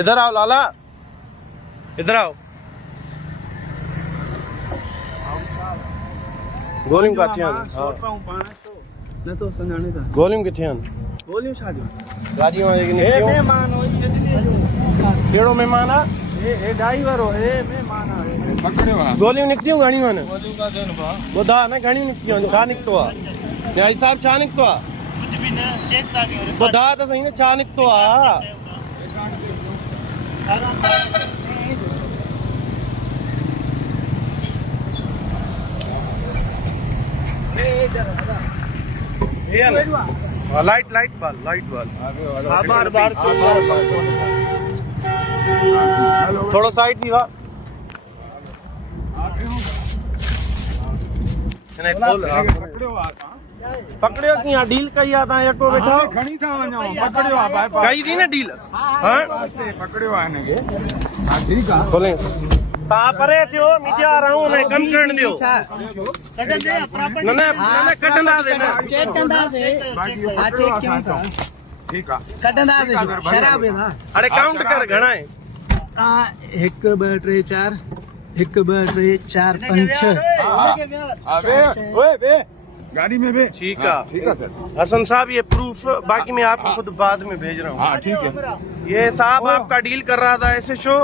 इधर आओ लाला, इधर आओ। गोलियूं किथे आहिनि? न तो सुञाणे था। गोलियूं किथे आहिनि? गोलियूं छा ॾियूं? गाॾीअ मां जेके हे निकितियूं। महिमान हो कहिड़ो महिमान आहे? हे ड्राइवर हो, हे महिमान आहे। पकड़ियो आहे। गोलियूं निकितियूं घणियूं आहिनि? गोलियूं का देन बा। ॿुधा न घणियूं निकितियूं आहिनि? छा निकितो आहे? न्याई साहिब छा निकितो आहे? कुछ भी न चेक था कयो। ॿुधा त सही न छा निकितो आहे? Light light ball, light ball. बार बार थोड़ो साइड थी वा। इन्हें खोल। पकड़ियो आहे तव्हां। पकड़ियो कीअं? डील कई आहे तव्हां यको वेठो? खणी था वञो। पकड़ियो आहे बाए पास। कई थी न डील? हाँ पकड़ियो आहे हिनखे। हा ठीकु आहे। खोले। तव्हां परे थियो, मीडिया आ रहा हूं, ने कम करण दियो। न न कढंदासीं न। चेक कंदासीं। बाक़ी इहो पकड़ियो आहे असां हितां। ठीकु आहे। कढंदासीं शराब आहे ना। अरे काउंट कर घणा आहे? 1 2 3 4 1 2 3 4 5 6। हा बे ओए बे गाड़ी में बे। ठीक हाँ, है ठीक है सर। हसन साहब ये प्रूफ, बाकी मैं आपको खुद बाद में भेज रहा हूँ। हाँ ठीक है। ये साहब आपका डील कर रहा था ऐसे शो